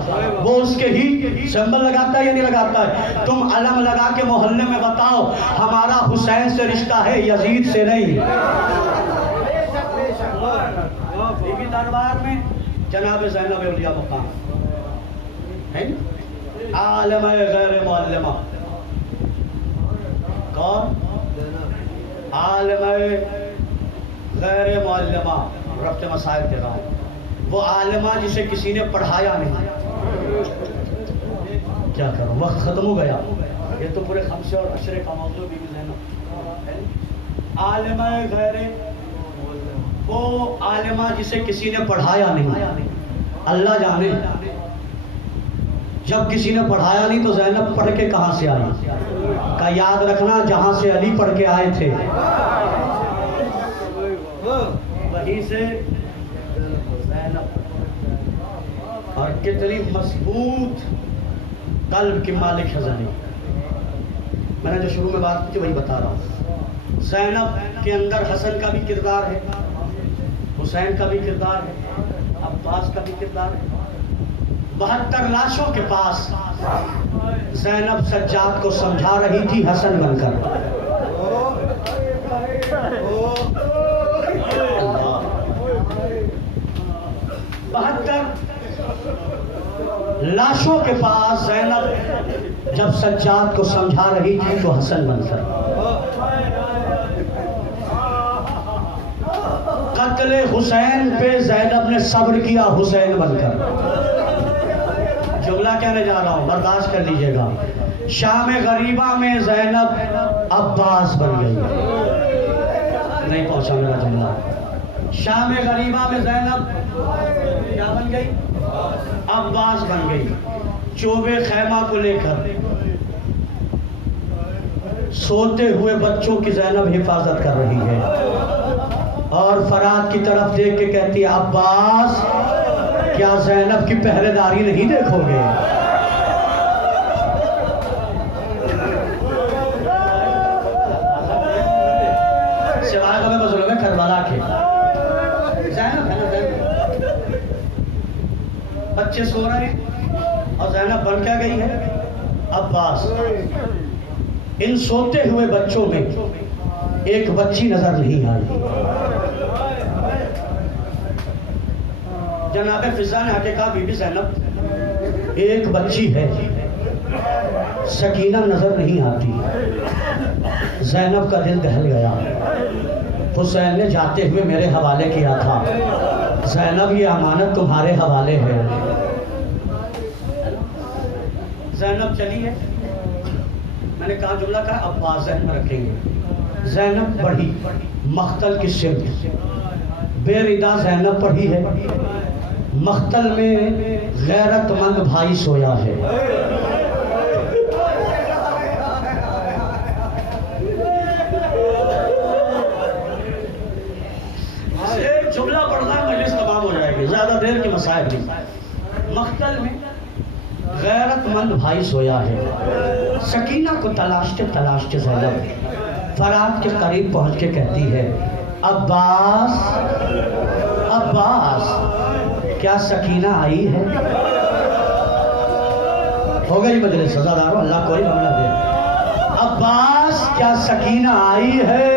वो उसके ही सिंबल लगाता है या नहीं लगाता है। तुम अलम लगा के मोहल्ले में बताओ हमारा हुसैन से रिश्ता है, यजीद से नहीं। बीबी दरबार में जनाब ज़ैनब औलिया मकाम है, आलम गैर मुअल्लिमा। कौन? आलम गैर मुअल्लिमा, रफ्ते मसाइल दे रहा हूँ। वो आलिमा जिसे किसी ने पढ़ाया नहीं। क्या करूँ, वक्त खत्म हो गया। ये तो पूरे खमसे और अशरे का मौजू बीबी ज़ैनब। आलिमा गैर, वो आलिमा जिसे किसी ने पढ़ाया नहीं। अल्लाह जाने, जब किसी ने पढ़ाया नहीं तो ज़ैनब पढ़ के कहाँ से आई? का याद रखना, जहाँ से अली पढ़ के आए थे वहीं से ज़ैनब। और कितनी मजबूत कल्ब की मालिक है ज़ैनब। मैंने जो शुरू में बात की थी वही बता रहा हूँ। ज़ैनब के अंदर हसन का भी किरदार है, हुसैन का भी किरदार है, अब्बास का भी किरदार है। 72 लाशों के पास ज़ैनब सज्जाद को समझा रही थी हसन बनकर। 72 लाशों के पास ज़ैनब जब सज्जाद को समझा रही थी तो हसन बनकर। कत्ले हुसैन पे ज़ैनब ने सब्र किया हुसैन बनकर। जुमला कहने जा रहा हूँ, बर्दाश्त कर लीजिएगा। शाम गरीबा में ज़ैनब अब्बास बन गई। नहीं पहुंचा मेरा जुमला। शाम गरीबा में ज़ैनब क्या बन गई? अब्बास बन गई। चोबे खैमा को लेकर सोते हुए बच्चों की ज़ैनब हिफाजत कर रही है और फरात की तरफ देख के कहती है, अब्बास क्या ज़ैनब की पहरेदारी नहीं देखोगे? सिवाय का मैं बुजुर्ग है करबला के। ज़ैनब है ना, ज़ैनब बच्चे सो रहे हैं और ज़ैनब बन क्या गई है? अब्बास। इन सोते हुए बच्चों में एक बच्ची नजर नहीं आई। जनाब फिजा ने आके कहा, बीबी ज़ैनब एक बच्ची है, सकीना नजर नहीं आती। ज़ैनब का दिल दहल गया। हुसैन ने जाते हुए मेरे हवाले किया था, ज़ैनब ये अमानत तुम्हारे हवाले है। ज़ैनब चली है, मैंने कहा जुमला कहा अब्बास ज़हन में रखेंगे। ज़ैनब बढ़ी मख्तल की सिमत, बेरिदा ज़ैनब पढ़ी है, मख्तल में गैरतमंद भाई सोया है। एक जुमला पढ़ना मजलिस तमाम हो जाएगी, ज्यादा देर की मसाइल नहीं। मख्तल में गैरतमंद भाई सोया है। सकीना को तलाशते तलाशते ज़ैनब फरात के करीब पहुंच के कहती है, अब्बास अब्बास क्या सकीना आई है? हो गई मजलिस, सजादारों अल्लाह कोई मामला दे। अब्बास क्या सकीना आई है?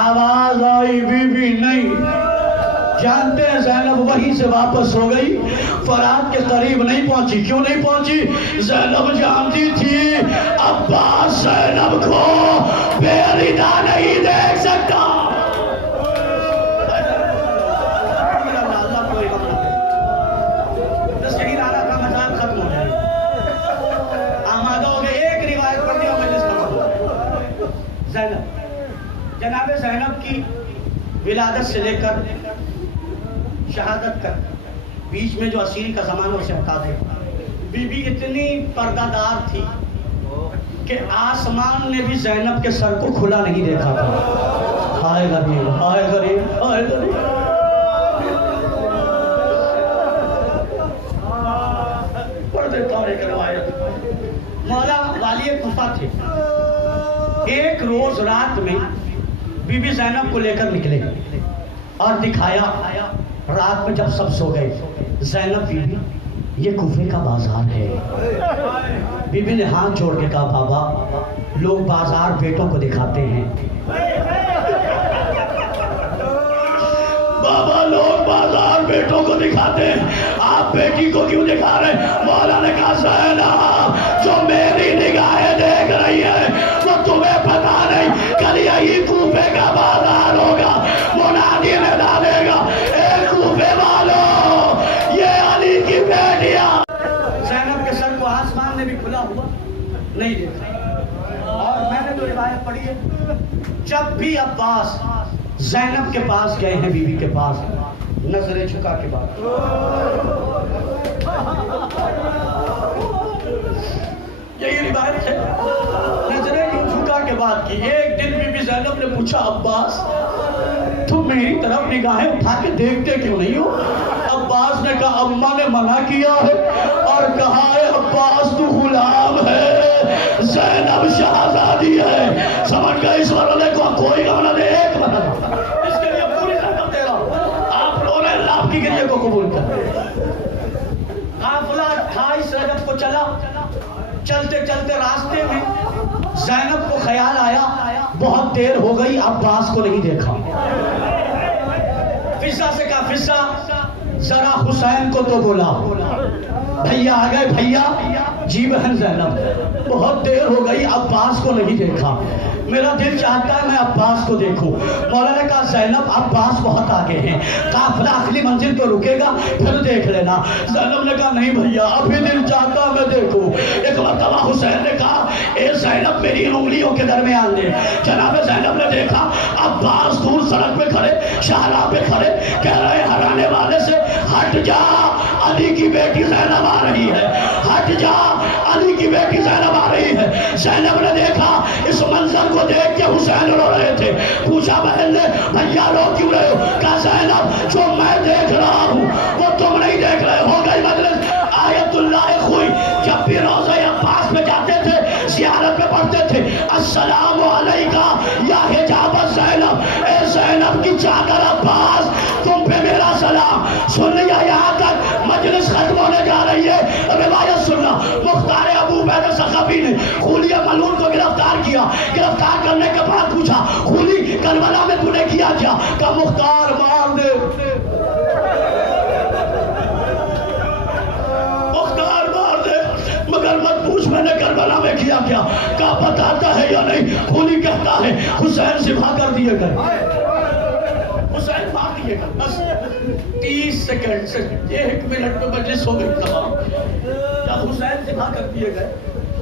आवाज आई बीबी नहीं। जानते हैं ज़ैनब वहीं से वापस हो गई, फरात के करीब नहीं पहुंची। क्यों नहीं पहुंची? ज़ैनब जानती थी अब्बास ज़ैनब को बेरिदा नहीं देख सकता। जनाब ज़ैनब की विलादत से लेकर शहादत तक बीच में जो असीरी का ज़माना उसे बता दे। बीबी इतनी पर्दादार थी कि आसमान ने भी ज़ैनब के सर को खुला नहीं देखा था। हाय गरीब, हाय गरीब, हाय गरीब। पढ़ देता हूँ एक रवायत। मौला वाली कुफा थे। एक रोज रात में बीबी ज़ैनब को लेकर निकले और दिखाया। रात में जब सब सो गए, ज़ैनब बीबी ये कुफे का बाजार है। बीबी ने हाथ जोड़ के कहा, बाबा लोग बाजार बेटों को दिखाते हैं। बाबा लोग बाजार बेटों को दिखाते हैं, आप बेटी को क्यों दिखा रहे? मौला ने कहा, ज़ैनब जो मेरी निगाहें देख रही है वो तुम्हें पता नहीं, कल यही कूफे का बाजार होगा। मुनादी ने डालेगा, ए कूफे वालों ये अली की बेटियां। ज़ैनब के सर को आसमान ने भी खुला हुआ नहीं देखा। और मैंने तो रिवायत पढ़ी है, जब भी अब्बास ज़ैनब के पास गए हैं, बीबी के पास, नजरें झुका के बात, यही रिवायत है, नजरें झुका के बात की। एक दिन बीबी ज़ैनब ने पूछा, अब्बास तुम मेरी तरफ निगाहें उठा के देखते क्यों नहीं हो? अब्बास ने कहा, अम्मा ने मना किया है और कहा है अब्बास तू गुलाम है, ज़ैनब शहजादी है। समझ गए इस मरने को? कोई गमला दे, एक मरना इसके लिए पूरी रकम दे रहा हूं। आप लोगों ने अल्लाह की गिरने को कबूल कर। काफिला 28 रजब को चला। चलते चलते रास्ते में ज़ैनब को ख्याल आया, बहुत देर हो गई अब्बास को नहीं देखा। फिजा से कहा, फिजा जरा हुसैन को तो बोला। भैया आ गए। भैया जी बहन ज़ैनब बहुत देर हो गई, अब्बास को नहीं देखा, मेरा दिल चाहता है मैं अब्बास को देखूं। मौला ने कहा, ज़ैनब अब्बास बहुत आगे हैं, काफिला अगली मंजिल को रुकेगा फिर देख लेना। ज़ैनब ने कहा, नहीं भैया अभी दिल चाहता मैं देखूं। एक मरतबा हुसैन ने कहा, ए ज़ैनब मेरी उंगलियों के दरमियान दे। जनाब ज़ैनब ने देखा अब्बास दूर सड़क पे खड़े, शाहराह पे खड़े, कह रहे हराने वाले से, हट जा अली की बेटी ज़ैनब आ रही है, हट जा अली की बेटी ज़ैनब आ रही है। ज़ैनब ने देखा इस मंजर को देख के हुसैन रो रहे थे। पूछा बहन ने, भैया रो क्यों रहे हो? कहा, ज़ैनब जो मैं देख रहा हूँ वो तुम नहीं देख रहे हो। गई मजलिस। आयतुल्लाह खुई जब भी रोज़े अब्बास में जाते थे, ज़ियारत में पढ़ते थे, अस्सलामु अलैका या हिजाब ज़ैनब, ए ज़ैनब की चाकर अब्बास तुम पे मेरा सलाम। सुन लिया? यहाँ तक मजलिस खत्म होने जा रही है। रिवायत सुनना, मुख्तार अबू बैदर सखाफी ने खूलिया मलून को गिरफ्तार किया। गिरफ्तार करने के बाद पूछा, खूली करबला में तूने किया क्या? कहा, मुख्तार मार दे, मुख्तार मार दे, मगर मत पूछ मैंने करबला में किया क्या। कहा, बताता है या नहीं? खूली कहता है हुसैन सिफा कर दिए गए, हुसैन मार दिए गए। बस 30 सेकंड से 1 मिनट में मजलिस हो गई तमाम। जब हुसैन दिखा कर दिए गए,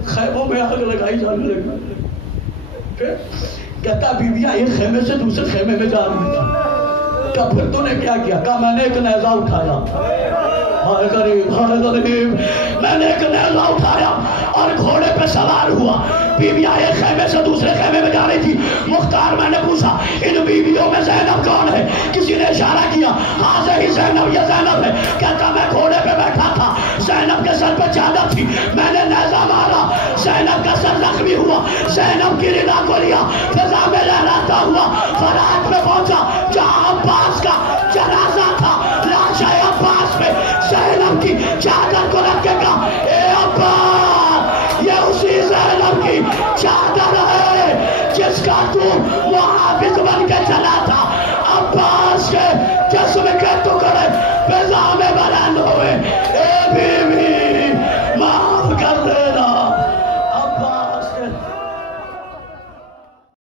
खैमों में आग लगाई जाने लगी। फिर कहता बीबियां एक खेमे से दूसरे खेमे में जा रही थी। क्या फिर तूने क्या किया? कहा मैंने एक नेजा उठाया, हाय गरीब, मैंने एक नेजा उठाया और घोड़े पे सवार हुआ। बीबियां एक खेमे से दूसरे खेमे में जा रही थी। मुख्तार मैंने पूछा इन बीवियों में ज़ैनब कौन है? किसी ने इशारा किया, हाँ से ही ज़ैनब, ये ज़ैनब है। कहता मैं घोड़े पे बैठा था, ज़ैनब के सर पे चादर थी, मैंने नेजा मारा, ज़ैनब का सर जख्मी हुआ, ज़ैनब की रिदा को लिया, फिजा में लहराता हुआ फरात में पहुंचा जहां अब्बास का जनाजा था। लाशा अब्बास पे ज़ैनब की चादर को रख के कहा, ए अब्बास, ये उसी ज़ैनब की चादर है जिसका तू